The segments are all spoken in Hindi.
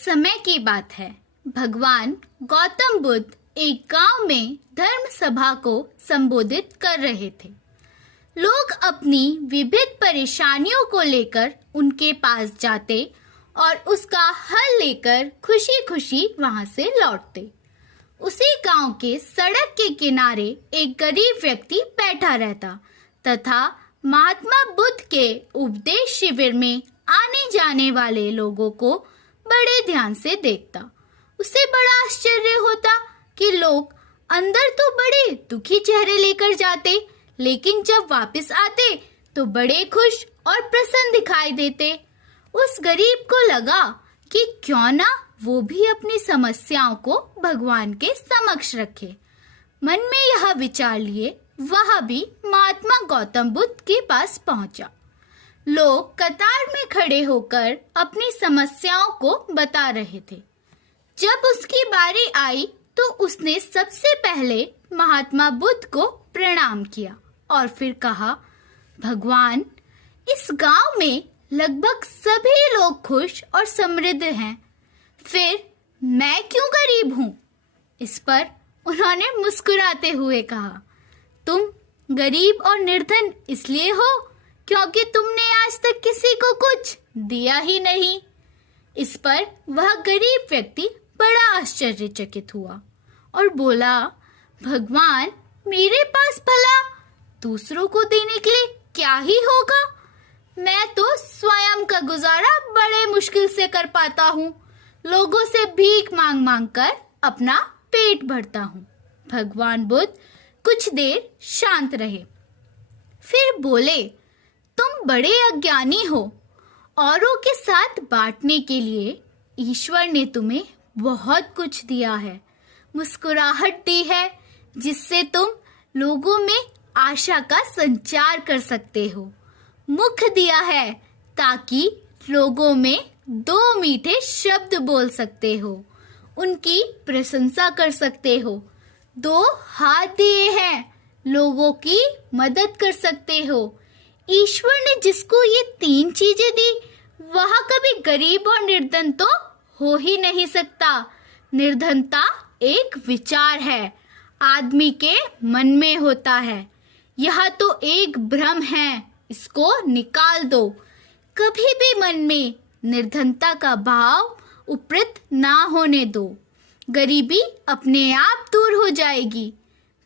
समय की बात है। भगवान गौतम बुद्ध एक गांव में धर्म सभा को संबोधित कर रहे थे। लोग अपनी विविध परेशानियों को लेकर उनके पास जाते और उसका हल लेकर खुशी-खुशी वहां से लौटते। उसी गांव के सड़क के किनारे एक गरीब व्यक्ति बैठा रहता तथा महात्मा बुद्ध के उपदेश शिविर में आने जाने वाले लोगों को बड़े ध्यान से देखता। उसे बड़ा आश्चर्य होता कि लोग अंदर तो बड़े दुखी चेहरे लेकर जाते, लेकिन जब वापस आते तो बड़े खुश और प्रसन्न दिखाई देते। उस गरीब को लगा कि क्यों ना वो भी अपनी समस्याओं को भगवान के समक्ष रखे। मन में यह विचार लिए वह भी महात्मा गौतम बुद्ध के पास पहुंचा। लोग कतार में खड़े होकर अपनी समस्याओं को बता रहे थे। जब उसकी बारी आई तो उसने सबसे पहले महात्मा बुद्ध को प्रणाम किया और फिर कहा, भगवान, इस गांव में लगभग सभी लोग खुश और समृद्ध हैं, फिर मैं क्यों गरीब हूँ? इस पर उन्होंने मुस्कुराते हुए कहा, तुम गरीब और निर्धन इसलिए हो क्योंकि तुमने आज तक किसी को कुछ दिया ही नहीं। इस पर वह गरीब व्यक्ति बड़ा आश्चर्यचकित हुआ और बोला, भगवान, मेरे पास भला दूसरों को देने के लिए क्या ही होगा? मैं तो स्वयं का गुजारा बड़े मुश्किल से कर पाता हूँ। लोगों से भीख मांग मांग कर अपना पेट भरता हूँ। भगवान बुद्ध कुछ देर शांत रहे, फिर बोले, तुम बड़े अज्ञानी हो। औरों के साथ बांटने के लिए ईश्वर ने तुम्हें बहुत कुछ दिया है। मुस्कुराहट दी है जिससे तुम लोगों में आशा का संचार कर सकते हो। मुख दिया है ताकि लोगों में दो मीठे शब्द बोल सकते हो, उनकी प्रशंसा कर सकते हो। दो हाथ दिए हैं, लोगों की मदद कर सकते हो। ईश्वर ने जिसको ये तीन चीजें दी वह कभी गरीब और निर्धन तो हो ही नहीं सकता। निर्धनता एक विचार है, आदमी के मन में होता है। यह तो एक भ्रम है, इसको निकाल दो। कभी भी मन में निर्धनता का भाव उपृत ना होने दो, गरीबी अपने आप दूर हो जाएगी।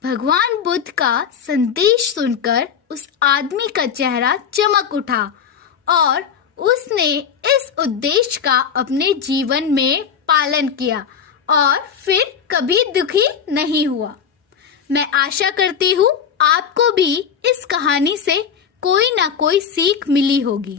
भगवान बुद्ध का संदेश सुनकर उस आदमी का चेहरा चमक उठा और उसने इस उद्देश्य का अपने जीवन में पालन किया और फिर कभी दुखी नहीं हुआ। मैं आशा करती हूँ आपको भी इस कहानी से कोई ना कोई सीख मिली होगी।